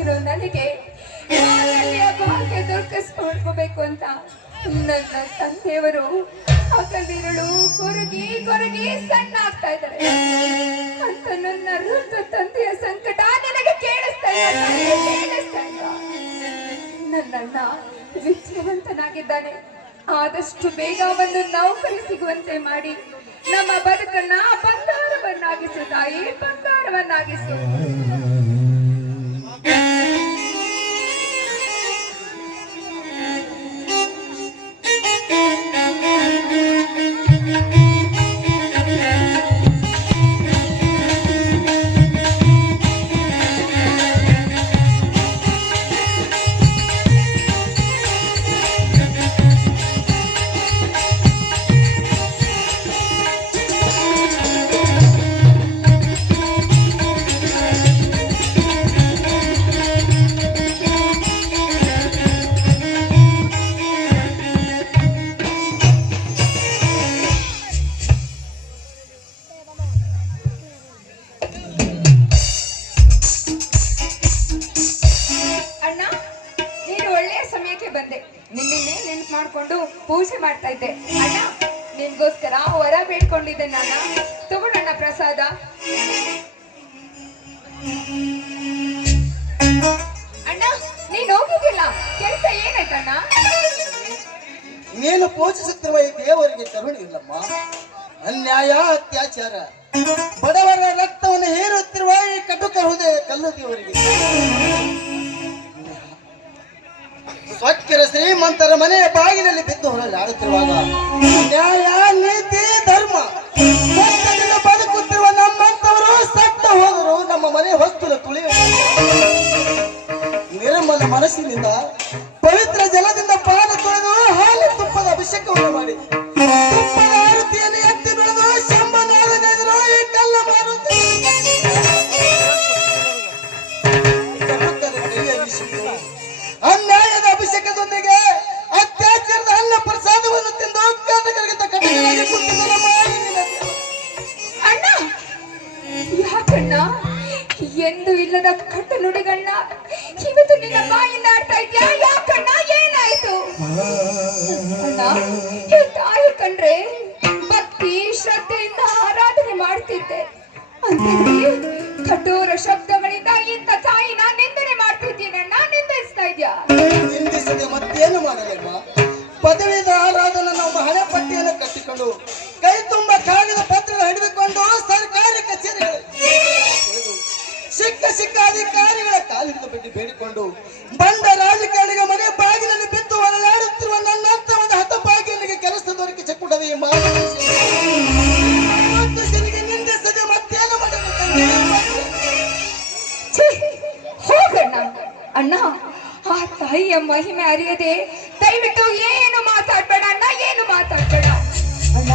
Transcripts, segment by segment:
ಮಗಳಾಗಿರೋ ನನಗೆ ಅಲ್ಲಿಯ ಭಾಗ್ಯ ದೊರಕಿಸ್ಕೊಳ್ಕೋಬೇಕು ಅಂತ ನನ್ನ ತಂದೆಯವರು ಹಗಲಿರುಳು ಕೊರಗಿ ಕೊರಗಿ ಸಣ್ಣ ಆಗ್ತಾ ಇದ್ದಾರೆ ಅಂತ ನನ್ನ ವೃದ್ಧ ತಂದೆಯ ಸಂಕಟ ನನಗೆ ಕೇಳಿಸ್ತಾ ಇಲ್ಲ. ನನ್ನಣ್ಣ ವಿದ್ಯಾವಂತನಾಗಿದ್ದಾನೆ, ಆದಷ್ಟು ಬೇಗ ಒಂದು ನೌಕರಿ ಸಿಗುವಂತೆ ಮಾಡಿ ನಮ್ಮ ಬದುಕನ್ನ ಬಂಗಾರವನ್ನಾಗಿಸು ತಾಯಿ, ಬಂಗಾರವನ್ನಾಗಿಸು. ಪೂಜೆ ಮಾಡ್ತಾ ಇದ್ದೆ ಅಣ್ಣ, ನಿನ್ಗೋಸ್ಕರ ವರ ಬೇಡ್ಕೊಂಡಿದ್ದೆ ನಾನು. ತಗೊಳ್ಳೋಣ ಪ್ರಸಾದ. ಅಣ್ಣ ನೀನ್ ಹೋಗಿದ್ದಿಲ್ಲ, ಕೆಲಸ ಏನಾಯ್ತಣ್ಣ? ನೀನು ಪೂಜಿಸುತ್ತಿರುವ ಈ ದೇವರಿಗೆ ಕರುಣೆ ಇಲ್ಲಮ್ಮ. ಅನ್ಯಾಯ, ಅತ್ಯಾಚಾರ, ಬಡವರ ರಕ್ತವನ್ನು ಹೇರುತ್ತಿರುವ ಈ ಕಟುಕ ಹೃದಯ ಕಲ್ಲು ದೇವರಿಗೆ ಸ್ವಕ್ಕಿರ ಶ್ರೀಮಂತರ ಮನೆಯ ಬಾಗಿಲಲ್ಲಿ ಬಿದ್ದು ಹೊರಲಾಡುತ್ತಿರುವಾಗ ನ್ಯಾಯ, ನೀತಿ, ಧರ್ಮ ಬದುಕುತ್ತಿರುವ ನಮ್ಮಂತವರು ಸತ್ತ ಹೋದರು ನಮ್ಮ ಮನೆ ಹೊಸ್ತುಲ ತುಳಿಯ ನಿರ್ಮಲ ಮನಸ್ಸಿನಿಂದ ಪವಿತ್ರ ಜಲದಿಂದ ಪಾನ ತೊಳೆದು ಹಾಲು ತುಪ್ಪದ ಅಭಿಷೇಕವನ್ನು ಮಾಡಿ ತುಪ್ಪದ ಆರತಿಯನ್ನು ಎತ್ತಿ ಬೆಳೆದು ಶಂಭನಾದನೆದುರು ಈ ಕಲ್ಲ ಮಾರುತ್ತಿ ಅನ್ಯಾಯದ ಅಭಿಷೇಕದೊಂದಿಗೆ ಅತ್ಯಾಚಾರದ ಅನ್ನ ಪ್ರಸಾದವನ್ನು ತಿಂದು ಕಾಟಕರಿಗಿಂತ ಕಠಿಣವಾಗಿ ಕುಂತಿದ್ದ ಅಣ್ಣ. ಯಾಕಣ್ಣ ಎಂದು ಇಲ್ಲದ ಕಟ್ಟು ನುಡಿಗಳನ್ನ ಇವತ್ತು ನಿನ್ನ ಬಾಯಿಂದ ಆಡ್ತಾ ಇದ್ಯಾ? ಯಾಕಣ್ಣ, ಏನಾಯ್ತು? ಅಣ್ಣ, ಈ ತಾಯಿ ಕಂಡ್ರೆ ಭಕ್ತಿ ಶ್ರದ್ಧೆಯಿಂದ ಆರಾಧನೆ ಮಾಡ್ತಿದ್ದೆ ಅಂತಂದ್ರೆ ಕಠೋರ ಶಬ್ದಗಳಿಂದ ಇಂಥ ತಾಯಿನ ನಿಂದನೆ ಮಾಡ್ತಿದ್ದೀನಣ್ಣ. ನಿಂದಿಸ್ತಾ ಇದ್ಯಾ? ನಿಂದಿಸದೆ ಮತ್ತೇನು ಮಾಡಲೇಮ್ಮ? ಪದವೀಧರಾದ ನಮ್ಮ ಹಣೆ ಪಟ್ಟಿಯನ್ನು ಕಟ್ಟಿಕೊಂಡು ಕೈ ತುಂಬ ಕಾಗದ ಪತ್ರ ಹಿಡಿದುಕೊಂಡು ಸರ್ಕಾರಿ ಕಚೇರಿಗಳಲ್ಲಿ ಸಿಕ್ಕ ಅಧಿಕಾರಿಗಳ ಕಾಲಿಂದ ಬಿಟ್ಟು ಬೇಡಿಕೊಂಡು ಬಂದ ರಾಜಕಾರಣಿಗಳ ಮನೆ ಬಾಗಿಲಲ್ಲಿ ಬಿದ್ದು ಹೊರಲಾಡುತ್ತಿರುವ ನನ್ನಂತ ಒಂದು ಹತಭಾಗ್ಯನಿಗೆ ಕೆಲಸ ದೊರಕಿ ಚೆಕ್ಕುಡದೆ ನಿಂದಿಸದೆ ಮತ್ತೇನು ಹೋಗಣ್ಣ. ಅಣ್ಣ, ಆ ತಾಯಿಯ ಮಹಿಮೆ ಅರಿಯದೆ ದಯವಿಟ್ಟು ಏನು ಮಾತಾಡ್ಬೇಡ ಅಣ್ಣ, ಏನು ಮಾತಾಡ್ಬೇಡ ಅಣ್ಣ.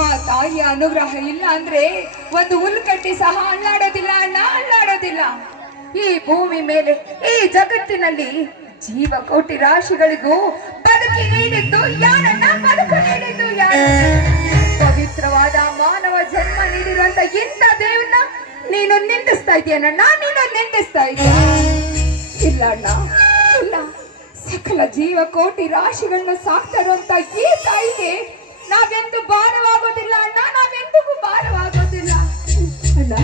ಆ ತಾಯಿಯ ಅನುಗ್ರಹ ಇಲ್ಲ ಅಂದ್ರೆ ಒಂದು ಹುಲ್ಕಟ್ಟಿ ಸಹ ಅಲ್ಲಾಡೋದಿಲ್ಲ ಅಣ್ಣ, ಅಲ್ಲಾಡೋದಿಲ್ಲ. ಈ ಭೂಮಿ ಮೇಲೆ, ಈ ಜಗತ್ತಿನಲ್ಲಿ ಜೀವಕೋಟಿ ರಾಶಿಗಳಿಗೂ ಬದುಕಿ ನೀಡಿದ್ದು ಯಾರಣ್ಣ? ಬದುಕು ನೀಡಿದ್ದು ಯಾರು? ಪವಿತ್ರವಾದ ಮಾನವ ಜನ್ಮ ನೀಡಿರುವಂತ ಇಂಥ ದೇವನ್ನ ನೀನು ನಿಂದಿಸ್ತಾ ಇದೆಯಣ್ಣ, ನೀನು ನಿಂದಿಸ್ತಾ ಇದೆಯಾ? ಇಲ್ಲ ಅಣ್ಣ, ಇಲ್ಲ. ಸಕಲ ಜೀವಕೋಟಿ ರಾಶಿಗಳನ್ನ ಸಾಕ್ತಾ ಇರುವಂತ ಈ ತಾಯಿಗೆ ನಾವೆಂದು ಭಾರವಾಗೋದಿಲ್ಲ ಅಣ್ಣ, ನಾವೆಂದಿಗೂ ಭಾರವಾಗೋದಿಲ್ಲ ಅಣ್ಣ.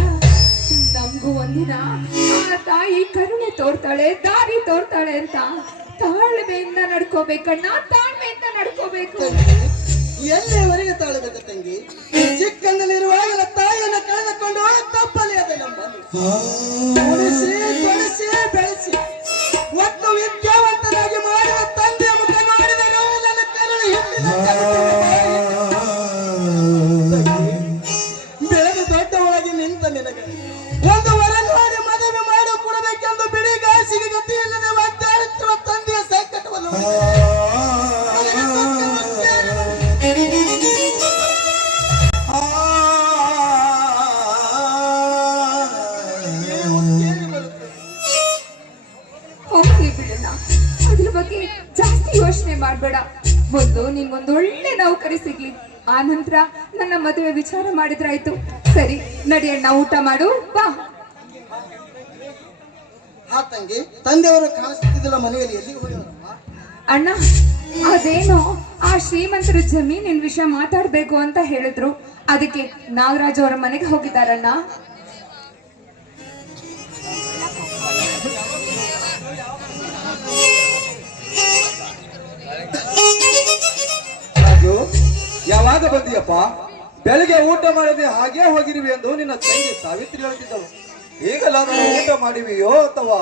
ನಮಗೂ ಒಂದಿನ ಆ ತಾಯಿ ಕರುಣೆ ತೋರ್ತಾಳೆ, ದಾರಿ ತೋರ್ತಾಳೆ ಅಂತ ತಾಳ್ಮೆಯಿಂದ ನಡ್ಕೋಬೇಕಣ್ಣ, ತಾಳ್ಮೆಯಿಂದ ನಡ್ಕೋಬೇಕು. ಎಲ್ಲಿವರೆಗೆ ತಾಳಬೇಕು ತಂಗಿ? ಚಿಕ್ಕಂದಲ್ಲಿರುವಾಗ ತಾಯಿಯನ್ನು ಕಳೆದುಕೊಂಡು ತಪ್ಪಲಿ ಅದ ನಮ್ಮಲ್ಲಿ ತೊಡಸಿ ಬೆಳೆಸಿ ಒಟ್ಟು ವಿದ್ಯಾವಂತನಾಗಿ ಮಾಡಿದ ತಂದೆಯ ಮುಖ ನೋಡಿದ ನನ್ನ ಕರುಳು ಬೆಳೆದು ದೊಡ್ಡವಳಾಗಿ ನಿಂತ ನಿನಗೆ ಒಂದು ವರ ನೋಡಿ ಮದುವೆ ಮಾಡಿ ಕೊಡಬೇಕೆಂದು ಬಿಡಿ ಗಾಸಿಗೆ ಗತಿ ಇಲ್ಲದೆ ಒದ್ದಾಡುತ್ತಿರುವ ತಂದೆಯ ಸಂಕಟವನ್ನು ಅದ್ರ ಬಗ್ಗೆ ಜಾಸ್ತಿ ಯೋಚನೆ ಮಾಡ್ಬೇಡ. ಮೊದಲು ನಿನ್ಗೊಂದು ಒಳ್ಳೆ ನೌಕರಿ ಸಿಗ್ಲಿ, ಆ ನಂತರ ನನ್ನ ಮದುವೆ ವಿಚಾರ ಮಾಡಿದ್ರಾಯ್ತು. ಸರಿ ನಡಿಯಣ್ಣ, ಊಟ ಮಾಡು ಬಾ. ಹಾ ತಂಗಿ, ತಂದೆಯವರು ಕಾಣಿಸ್ತಿದ್ದಿಲ್ಲ ಮನೆಯಲ್ಲಿ, ಎಲ್ಲಿ ಹೋಗಿರಮ್ಮ? ಅಣ್ಣ ಅದೇನೋ ಆ ಶ್ರೀಮಂತರು ಜಮೀನಿನ ವಿಷಯ ಮಾತಾಡ್ಬೇಕು ಅಂತ ಹೇಳಿದ್ರು, ಅದಕ್ಕೆ ನಾಗರಾಜ್ ಅವರ ಮನೆಗೆ ಹೋಗಿದ್ದಾರಣ್ಣ. ರಾಜು, ಯಾವಾಗ ಬಂದಿಯಪ್ಪ? ಬೆಳಿಗ್ಗೆ ಊಟ ಮಾಡದೆ ಹಾಗೆ ಹೋಗಿರುವೆ ಎಂದು ನಿನ್ನ ತಂಗಿ ಸಾವಿತ್ರಿ ಹೇಳ್ತಿದ್ದಳು. ಈಗಲಾದರೂ ಊಟ ಮಾಡಿವೆಯೋ ಅಥವಾ?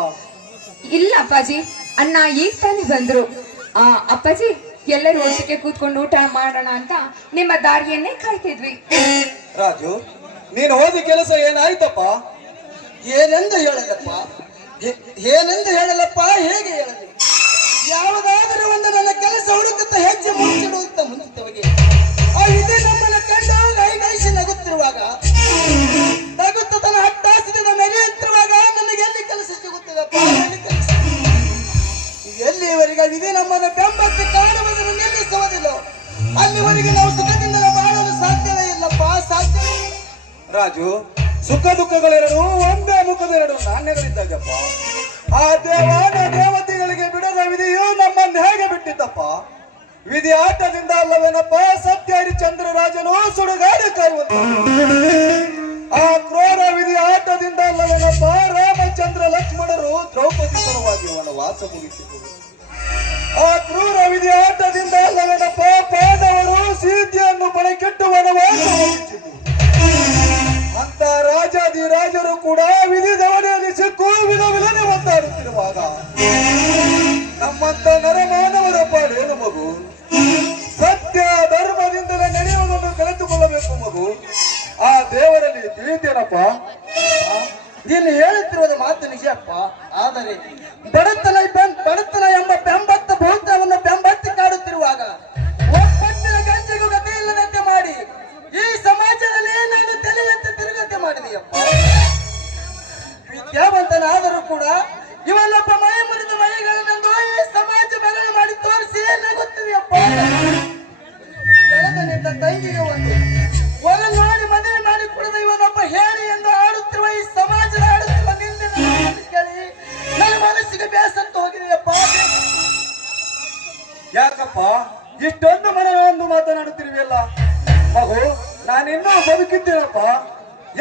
ಇಲ್ಲ ಅಪ್ಪಾಜಿ, ಅಣ್ಣ ಈಗ ತಾನೇ ಬಂದ್ರು. ಅಪ್ಪಾಜಿ, ಎಲ್ಲರೂ ಒಟ್ಟಿಗೆ ಕೂತ್ಕೊಂಡು ಊಟ ಮಾಡೋಣ ಅಂತ ನಿಮ್ಮ ದಾರಿಯನ್ನೇ ಕಾಯ್ತಿದ್ವಿ. ರಾಜು, ನೀನು ಹೋದ ಕೆಲಸ ಏನಾಯ್ತಪ್ಪ? ಏನೆಂದು ಹೇಳಲಪ್ಪ, ಏನೆಂದು ಹೇಳಲಪ್ಪ, ಹೇಗೆ ಹೇಳಲಿ? ಯಾವುದಾದರೂ ಒಂದು ನನ್ನ ಕೆಲಸ ಹುಡುಕುತ್ತಾ ಹೆಜ್ಜೆ ಮುಂಚಿಡುತ್ತಾ ಮುಂಚಿತವಾಗಿ ಆ ಇದೇ ನಮ್ಮನ್ನ ಕಂಡು ಗೈಗೈಸಿ ನಗುತ್ತಿರುವಾಗ, ನಗುತ್ತ ತನ್ನ ಹಟ್ಟಾಸದಿಂದ ಮೆರೆಯುತ್ತಿರುವಾಗ ನನಗೆ ಎಲ್ಲಿ ಕೆಲಸ ಸಿಗುತ್ತದಪ್ಪ? ಎಲ್ಲಿ ಕೆಲಸ? ಎಲ್ಲಿವರೆಗೆ ಇದೇ ನಮ್ಮನ್ನು ಬೆಂಬತ್ತಿ ಕಾಣುವುದನ್ನು ನಿಲ್ಲಿಸುವುದಿಲ್ಲ, ಅಲ್ಲಿವರೆಗೆ ನಾವು ಸುಖದಿಂದ ಬಾಳಲು ಸಾಧ್ಯವೇ ಇಲ್ಲಪ್ಪ, ಸಾಧ್ಯವೇ ಇಲ್ಲ. ರಾಜು, ಸುಖ ದುಃಖಗಳೆರಡು ಒಂದೇ ಮುಖದೆರಡು ನಾಣ್ಯಗಳಿದ್ದಾಗಪ್ಪ. ಆ ದೇವಾನ ದೇವತೆಗಳಿಗೆ ಬಿಡದ ವಿಧಿಯು ನಮ್ಮನ್ನು ಹೇಗೆ ಬಿಟ್ಟಿದ್ದಪ್ಪ? ವಿಧಿ ಆಟದಿಂದ ಅಲ್ಲವೇನಪ್ಪ ಸತ್ಯ ಹರಿಶ್ಚಂದ್ರ ರಾಜನು ಸುಡುಗಾಡು ಕಾಯುವಂತ. ಆ ಕ್ರೂರ ವಿಧಿ ಆಟದಿಂದ ಅಲ್ಲವೇನಪ್ಪ ರಾಮಚಂದ್ರ ಲಕ್ಷ್ಮಣರು ದ್ರೌಪದಿ ಸಲುವಾಗಿ ವನವಾಸ ಮುಗಿಸಿದರು. ಆ ಕ್ರೂರ ವಿಧಿ ಆಟದಿಂದ ಅಲ್ಲವೇನಪ್ಪ ಪಾಂಡವರು ಸೀತೆಯನ್ನು ಬಳಿಕೆಟ್ಟು ವನವಾಸ ಮುಗಿಸಿದರು. ಅಂತ ರಾಜಾದಿರಾಜರು ಕೂಡ ವಿಧಿ ದವಡೆಯಲ್ಲಿ ಸಿಕ್ಕು ವಿಧವಿಧನೆ ಒದ್ದಾಡುತ್ತಿರುವಾಗ ನಮ್ಮಂತ ನರಮಾನವರ ಪಾಡೇನು ಮಗು? ಸತ್ಯ ಧರ್ಮದಿಂದಲೇ ನಡೆಯುವುದನ್ನು ಕಲಿತುಕೊಳ್ಳಬೇಕು ಮಗು. ಆ ದೇವರಲ್ಲಿ ತಿಳಿತೇನಪ್ಪ? ನೀನು ಹೇಳುತ್ತಿರುವುದು ಮಾತು ನಿಜಪ್ಪ, ಆದರೆ ಬಡತನ ಎಂಬ ಬೆಂಬತ್ತ ಭೂತವನ್ನು ಬೆಂಬತ್ತಿ ಕಾಡುತ್ತಿರುವಾಗ ಒಪ್ಪಟ್ಟಿನ ಗಂಜೆಗೂ ಗತಿ ಇಲ್ಲದಂತೆ ಮಾಡಿ ಈ ಸಮಾಜದಲ್ಲಿ ನಾನು ತಲೆ ಎತ್ತಿ ತಿರುಗಂತೆ ಮಾಡಿದೆಯಪ್ಪ. ವಿದ್ಯಾವಂತನಾದರೂ ಕೂಡ ಇವನೊಬ್ಬ ಮೈ ಮುರಿದ ಮೈಗಳನ್ನೆಂದು ಈ ಸಮಾಜ ಬದಲು ಮಾಡಿ ತೋರಿಸಿ ನಗುತ್ತಿದೆಯಪ್ಪ. ಬೆಳೆದ ನಿನ್ನ ತಂಗಿಗೆ ಒಂದು ಹೊರ ನೋಡಿ ಮದುವೆ ಮಾಡಿ ಕುಡಿದ ಇವನೊಬ್ಬ ಹೇಳಿ ಎಂದು ಆಡುತ್ತಿರುವ ಈ ಸಮಾಜದ ಆಡುತ್ತಿರುವ ನಿಂದಿನ ಕೇಳಿ ನನ್ನ ಮನಸ್ಸಿಗೆ ಬೇಸತ್ತು ಹೋಗಿದೆಯಪ್ಪ. ಯಾಕಪ್ಪ ಇಷ್ಟೊಂದು ಮನವೊಂದು ಮಾತನಾಡುತ್ತಿರುವೆಯಲ್ಲ ಮಗು? ನಾನಿನ್ನೂ ಬದುಕಿದ್ದೇನಪ್ಪ.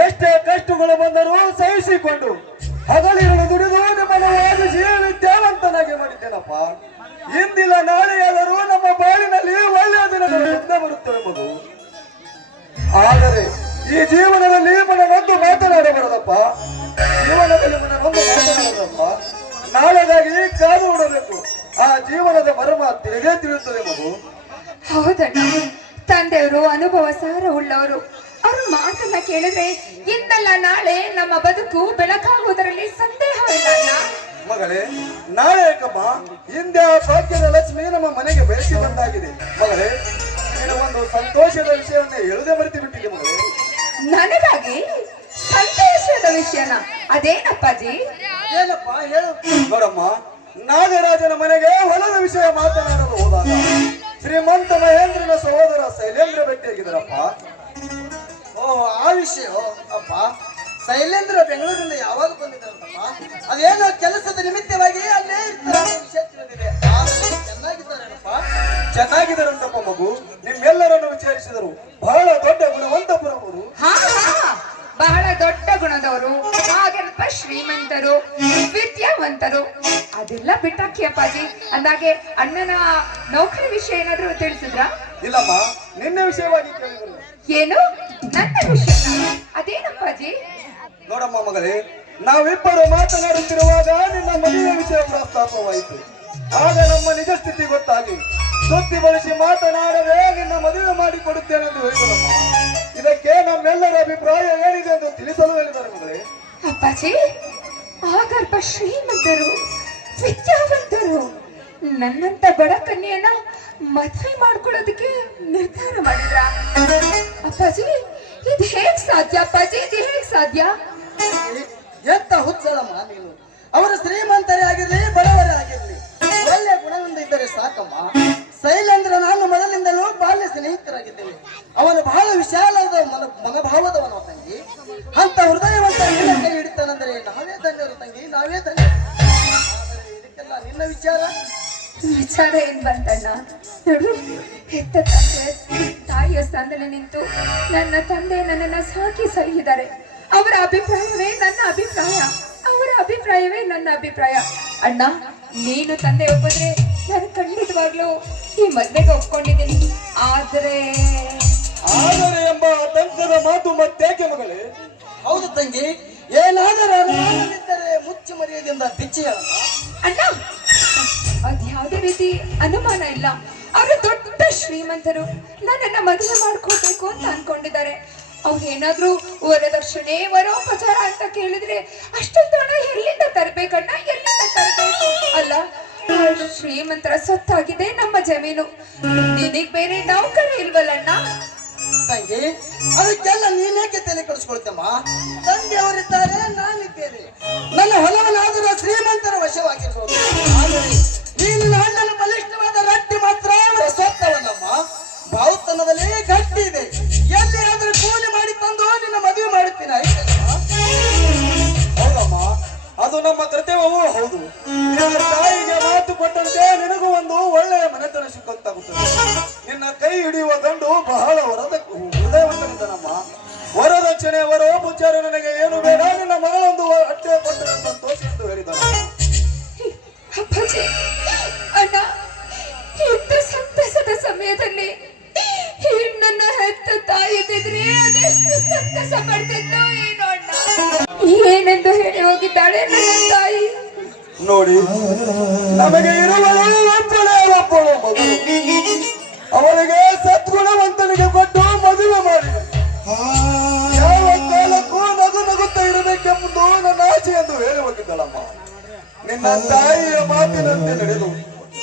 ಎಷ್ಟೇ ಕಷ್ಟಗಳು ಬಂದರೂ ಸಹಿಸಿಕೊಂಡು ಹಗಲಿರುಳು ದುಡಿದು ನಿಮ್ಮನ್ನು ವಾದಿಸಿ ವಿದ್ಯಾವಂತನಾಗಿ ಮಾಡಿದ್ದೇನಪ್ಪ. ಇಂದಿಲ್ಲ ನಾಳೆಯಾದರೂ ನಮ್ಮ ಬಾಳಿನಲ್ಲಿ ಒಳ್ಳೆಯ ದಿನಗಳು ಬಂದೇ ಬರುತ್ತವೆ ಮಗು. ಆದರೆ ಈ ಜೀವನದಲ್ಲಿ ಮನನೊಂದು ಮಾತನಾಡಬಾರದಪ್ಪ. ಜೀವನದಲ್ಲಿ ಮನನೊಂದು ಮಾತನಾಡಬಾರದಪ್ಪ. ನಾಳೆಗಾಗಿ ಕಾದು ನೋಡಬೇಕು. ಆ ಜೀವನದ ಮರ್ಮ ತಿಳಿದೇ ತಿಳಿಯುತ್ತದೆ ಮಗು. ಹೌದಣ್ಣ, ತಂದೆಯವರು ಅನುಭವ ಸಾರ ಉಳ್ಳವರು. ಅವ್ರ ಮಾತನ್ನ ಕೇಳಿದ್ರೆ ಇಂದಲ್ಲ ನಾಳೆ ನಮ್ಮ ಬದುಕು ಬೆಳಕಾಗುವುದರಲ್ಲಿ ಸಂದೇಹವಿಲ್ಲ ಅಣ್ಣ. ಮಗಳೇ, ನಾಳೆ ಯಾಕಮ್ಮ? ಹಿಂದೆ ಆ ಭಾಗ್ಯದ ಲಕ್ಷ್ಮಿ ನಮ್ಮ ಮನೆಗೆ ಬೆಳೆಸಿ ಬಂದಾಗಿದೆ ಮಗಳೇ. ನೀನು ಒಂದು ಸಂತೋಷದ ವಿಷಯವನ್ನೇ ಹೇಳದೆ ಮರೆತು ಬಿಟ್ಟಿದೆ ಮಗಳೇ. ನನಗಾಗಿ ಸಂತೋಷದ ವಿಷಯನ? ಅದೇನಪ್ಪಾಜಿ? ಏನಪ್ಪ ಹೇಳು. ನೋಡಮ್ಮ, ನಾಗರಾಜನ ಮನೆಗೆ ಹೊಲದ ವಿಷಯ ಮಾತನಾಡಲು ಹೋದಾಗ ಶ್ರೀಮಂತ ಮಹೇಂದ್ರನ ಸಹೋದರ ಶೈಲೇಂದ್ರ ಭೇಟಿಯಾಗಿದ್ದಾರಪ್ಪ. ಓ, ಆ ವಿಷಯ ಅಪ್ಪ. ಶೈಲೇಂದ್ರ ಬೆಂಗಳೂರಿಂದ ಯಾವಾಗ ಬಂದಿದ್ದಾರಂತಪ್ಪ? ಅದೇನೋ ಕೆಲಸದ ನಿಮಿತ್ತವಾಗಿ ಅಲ್ಲೇ ಇರ್ತಾರೆ ವಿಷಯ ತಿಳಿದಿದೆ. ಚೆನ್ನಾಗಿದ್ದಾರಪ್ಪ. ಚೆನ್ನಾಗಿದ್ದಾರಂತಪ್ಪ ಮಗು. ನಿಮ್ಮೆಲ್ಲರನ್ನು ವಿಚಾರಿಸಿದರು. ಬಹಳ ದೊಡ್ಡ ಗುಣವಂತಪುರವರು. ಬಹಳ ದೊಡ್ಡ ಗುಣದವರು, ಹಾಗೆಲ್ಪ ಶ್ರೀಮಂತರು, ವಿದ್ಯಾವಂತರು. ಅದೆಲ್ಲ ಬಿಟ್ಟಾಕಿ ಅಪ್ಪಾಜಿ. ಅಂದಾಗೆ ಅಣ್ಣನ ನೌಕರಿ ವಿಷಯ ಏನಾದ್ರು ತಿಳಿಸಿದ್ರ? ಇಲ್ಲಮ್ಮ, ನಿನ್ನ ವಿಷಯವಾಗಿ ಕೇಳಿದ್ರು. ಏನು? ನನ್ನ ವಿಷಯ? ಅದೇನಪ್ಪಾಜಿ? ನೋಡಮ್ಮ ಮಗಳೇ, ನಾವಿಬ್ಬರು ಮಾತನಾಡುತ್ತಿರುವಾಗ ನಿನ್ನ ಮದುವೆ ವಿಷಯ ಪ್ರಸ್ತಾಪವಾಯಿತು. ಆಗ ನಮ್ಮ ನಿಜ ಸ್ಥಿತಿ ಗೊತ್ತಾಗಿ ಸುತ್ತಿ ಬಳಸಿ ಮಾತನಾಡದೆ ನಿನ್ನ ಮದುವೆ ಮಾಡಿಕೊಡುತ್ತೇನೆಂದು ಹೇಳಿದರಮ್ಮ. ಇದಕ್ಕೆ ನಮ್ಮೆಲ್ಲರ ಅಭಿಪ್ರಾಯ ಏನಿದೆ ಎಂದು ತಿಳಿಸಲು ಹೇಳಿದ್ದಾರೆ ಮಗಳೇ. ಅಪ್ಪಾಜಿ, ಆಗಲ್ಪ ಶ್ರೀಮಂತರು, ವಿದ್ಯಾವಂತರು ನನ್ನಂತ ಬಡ ಕನ್ಯೆಯನ್ನ ಮದುವೆ ಮಾಡ್ಕೊಳ್ಳೋದಕ್ಕೆ ನಿರ್ಧಾರ ಮಾಡಿದ್ರ? ಅಪ್ಪಾಜಿ, ಇದು ಹೇಗ್ ಸಾಧ್ಯ ಅಪ್ಪಾಜಿ? ಇದು ಹೇಗ್ ಸಾಧ್ಯ? ಎಂತ ಹುಚ್ಚಳಮ್ಮ ನೀನು. ಅವರು ಶ್ರೀಮಂತರೇ ಆಗಿರ್ಲಿ ಬಡವರೇ ಆಗಿರ್ಲಿ ಒಳ್ಳೆ ಗುಣದಿಂದ ಇದ್ದರೆ ಸಾಕಮ್ಮ. ಶೈಲೇಂದ್ರ ನಾನು ಮೊದಲಿಂದಲೂ ಬಾಲ್ಯ ಸ್ನೇಹಿತರಾಗಿದ್ದೇವೆ. ಅವನು ಬಹಳ ವಿಶಾಲವಾದ ಮನೋಭಾವದವನು ತಂಗಿ. ಅಂತ ಹೃದಯವಂತ ಕೈ ಹಿಡಿತಾನಂದ್ರೆ ನಾವೇ ಧನ್ಯರು ತಂಗಿ, ನಾವೇ ಧನ್ಯರು. ವಿಚಾರ? ವಿಚಾರ ಏನ್ ಬಂತಣ್ಣ, ನೋಡು, ಹೆತ್ತ ತಂದೆ ತಾಯಿಯ ಸ್ಥಾನದಲ್ಲಿ ನಿಂತು ನನ್ನ ತಂದೆ ನನ್ನನ್ನ ಸಾಕಿ ಸಹಿದ್ದಾರೆ. ಅವರ ಅಭಿಪ್ರಾಯವೇ ನನ್ನ ಅಭಿಪ್ರಾಯ, ಅವರ ಅಭಿಪ್ರಾಯವೇ ನನ್ನ ಅಭಿಪ್ರಾಯ. ಅಣ್ಣ, ನೀನು ತಂದೆ ಒಪ್ಪಿದ್ರೆ ನಾನು ಖಂಡಿತವಾಗ್ಲೂ ಈ ಮದ್ವೆಗೆ ಒಪ್ಕೊಂಡಿದ್ದೀನಿ. ಆದರೆ ಎಂಬ ತಂಕದ ಮಾತು ಮತ್ತೇಕೆ ಮಗಳೇ? ಹೌದು ತಂಗಿ, ಏನಾದರೂ ಅನುಮಾನವಿದ್ದರೆ ಮುಚ್ಚಿ ಮರೆಯದಿಂದ ಬಿಚ್ಚಿ ಹೇಳಮ್ಮ. ಅಣ್ಣ, ಅದ್ಯಾವುದೇ ರೀತಿ ಅನುಮಾನ ಇಲ್ಲ. ಅವರು ದೊಡ್ಡ ಶ್ರೀಮಂತರು, ನನ್ನನ್ನ ಮದುವೆ ಮಾಡ್ಕೋಬೇಕು ಅಂತ ಅನ್ಕೊಂಡಿದ್ದಾರೆ. ಅವ್ರು ಏನಾದ್ರೂ ವರದಕ್ಷಿಣೆ ವರೋಪಚಾರ ಅಂತ ಕೇಳಿದ್ರೆ ಅಷ್ಟೊಂದು ಹಣ ಎಲ್ಲಿಂದ ತರ್ಬೇಕಣ್ಣ, ಎಲ್ಲಿಂದ ತರಬೇಕು? ಅಲ್ಲ, ಶ್ರೀಮಂತರ ಸೊತ್ತಾಗಿದೆ ನಮ್ಮ ಜಮೀನು. ನಿನಗ್ ಬೇರೆ ನೌಕರಿ ಇಲ್ವಲ್ಲಣ್ಣ? ತಂಗಿ, ಅದಕ್ಕೆಲ್ಲ ನೀನೇಕೆ ತಲೆ ಕೆಡಿಸ್ಕೊಳ್ತಮ್ಮ? ತಂದೆ ಅವರಿದ್ದಾರೆ, ನಾನಿದ್ದೇನೆ. ನನ್ನ ಹೊಲವನ್ನಾದರೂ ಶ್ರೀಮಂತರ ವಶವಾಗಿರ್ಬೋದು, ಆದರೆ ನೀನು ಅಣ್ಣನ ಬಲಿಷ್ಠವಾದ ರಟ್ಟಿ ಮಾತ್ರ ಅವರ ಸ್ವತ್ತವನ್ನಮ್ಮ. ಬಾವುತನದಲ್ಲಿ ಗಟ್ಟಿ ಇದೆ. ಎಲ್ಲಿ ಆದರೂ ಕೂಲಿ ಮಾಡಿ ತಂದು ನಿನ್ನ ಮದುವೆ ಮಾಡುತ್ತೀನಿ, ಆಯ್ತಮ್ಮ? ಹೌದಮ್ಮ, ಅದು ನಮ್ಮ ಕರ್ತವ್ಯವೂ ಹೌದು. ನಿನ್ನ ತಾಯಿಗೆ ಮಾತು ಕೊಟ್ಟಂತೆ ನಿನಗೂ ಒಂದು ಒಳ್ಳೆಯ ಮನೆತನ ಸಿಕ್ಕಂತಾಗುತ್ತದೆ. ನಿನ್ನ ಕೈ ಹಿಡಿಯುವ ಗಂಡು ಬಹಳ ಹೃದಯವಂತನಿದ್ದನಮ್ಮ. ವರದಕ್ಷಿಣೆ ವರೋಪಚಾರ ನನಗೆ ಏನು ಬೇಡ, ನಿನ್ನ ಮಗಳೊಂದು ಅಟ್ಟೆ ಕೊಟ್ಟರೆ ಸಂತೋಷ ಎಂದು ಹೇಳಿದನು. ಅಪ್ಪಾಜಿ, ಅಣ್ಣ, ಇಂಥ ಸಂತಸದ ಸಮಯದಲ್ಲಿ ನನ್ನ ಹೆತ್ತ ತಾಯಿ ಇದ್ದಿದ್ರೆ ಅದೆಷ್ಟು ಸಂತಸ ಪಡ್ತಿದ್ನೋ ಏನೋ ಅಣ್ಣ. ಏನೆಂದು ಹೇಳಿ ಹೋಗಿದ್ದಾಳೆ ನನ್ನ ತಾಯಿ. ನೋಡಿ, ನಮಗೆ ಇರುವಳು ಒಬ್ಬಳು ಮಗಳು. ಅವರಿಗೆ ಸದ್ಗುಣವಂತನಿಗೆ ಕೊಟ್ಟು ಮದುವೆ ಮಾಡಿ ಯಾವ ಕಾಲಕ್ಕೂ ನಗು ನಗುತ್ತಾ ಇರಬೇಕೆಂಬುದು ನನ್ನ ಆಸೆ ಎಂದು ಹೇಳಿ ಹೋಗಿದ್ದಳಮ್ಮ. ನಿನ್ನ ತಾಯಿಯ ಮಾತಿನಂತೆ ನಡೆದು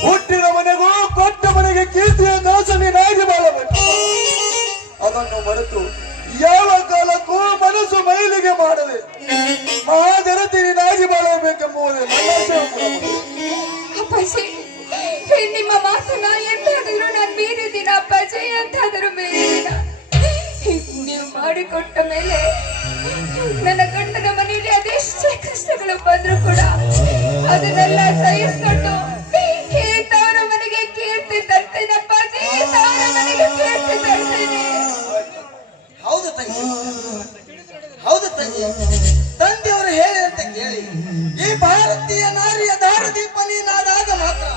ಹುಟ್ಟಿದ ಮನೆಗೂ ಕೊಟ್ಟ ಮನೆಗೆ ಕೀರ್ತಿಯ ದಾಸ ನೀನಾಗಿ ಬಾಳಬೇಕು. ಅದನ್ನು ಮರೆತು ಯಾವ ಕಾಲಕ್ಕೂ ಮನಸ್ಸು ಮೈಲಿಗೆ ಮಾಡದೆ ಮಹಾಜನತೆ ನೀನಾಗಿ ಬಾಳಬೇಕೆಂಬುದೇ ನನ್ನ ಆಸೆ. ಅಪ್ಪಾಜಿ, ನಿಮ್ಮ ಮಾತನ್ನ ಎಂತಾದರೂ ನಾನು ಮೀರಿದ್ದೀನ ಅಪ್ಪಾಜಿ, ಎಂತಾದರೂ ಮೀರಿದ್ದೀನ? ನೀವು ಮಾಡಿಕೊಟ್ಟ ಮೇಲೆ ನನ್ನ ಗಂಡನ ಮನೆಯಲ್ಲಿ ಅದೆಷ್ಟೇ ಕಷ್ಟಗಳು ಬಂದ್ರು ಕೂಡ ಅದನ್ನೆಲ್ಲ ಸಹಿಸ್ಕೊಂಡು ಈ ತವರ ಮನೆಗೆ ಕೀರ್ತಿ ತರ್ತೇನೆ ಅಪ್ಪಾಜಿ, ತವರ ಮನೆಗೆ ಕೀರ್ತಿ ತರ್ತೇನೆ. ಹೌದು ತಂಗಿ, ಹೌದು ತಂಗಿ. ತಂದೆಯವರು ಹೇಳಿದಂತೆ ಕೇಳಿ ಈ ಭಾರತೀಯ ನಾರಿಯ ದಾರದೀಪ ನೀನಾದಾಗ ಮಾತ್ರ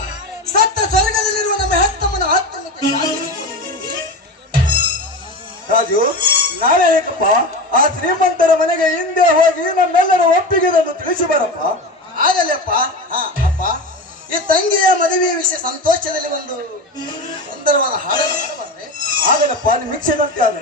ಸತ್ತ ಸ್ವರ್ಗದಲ್ಲಿರುವ ನಮ್ಮ ಹೆತ್ತಮ್ಮನ ಆತ್ಮಕ್ಕೆ ರಾಜು, ನಾಳೆ ಏಕಪ್ಪ ಆ ಶ್ರೀಮಂತರ ಮನೆಗೆ ಹಿಂದೆ ಹೋಗಿ ನಮ್ಮೆಲ್ಲರ ಒಪ್ಪಿಗೆ ತಿಳಿಸಿ ಬರಪ್ಪ. ಆಗಲ್ಲಪ್ಪ. ಹಾ ಅಪ್ಪ, ಈ ತಂಗಿಯ ಮದುವೆಯ ವಿಷಯ ಸಂತೋಷದಲ್ಲಿ ಒಂದು ಸುಂದರವಾದ ಹಾಡನ್ನು ಹಾಡಬಾರ್ದೆ? ಆಗಲ್ಲಪ್ಪ, ನಿಮ್ ಮಿಕ್ಸಿದಂತೆ ಆಗ.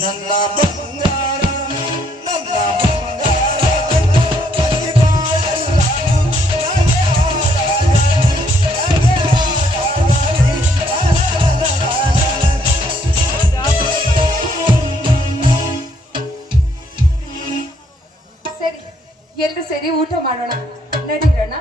ನನ್ನ ಬಂಗಾರ ನನ್ನ ಸರಿ ಎಲ್ರು ಸೇರಿ ಊಟ ಮಾಡೋಣ ನಡೀರೋಣ.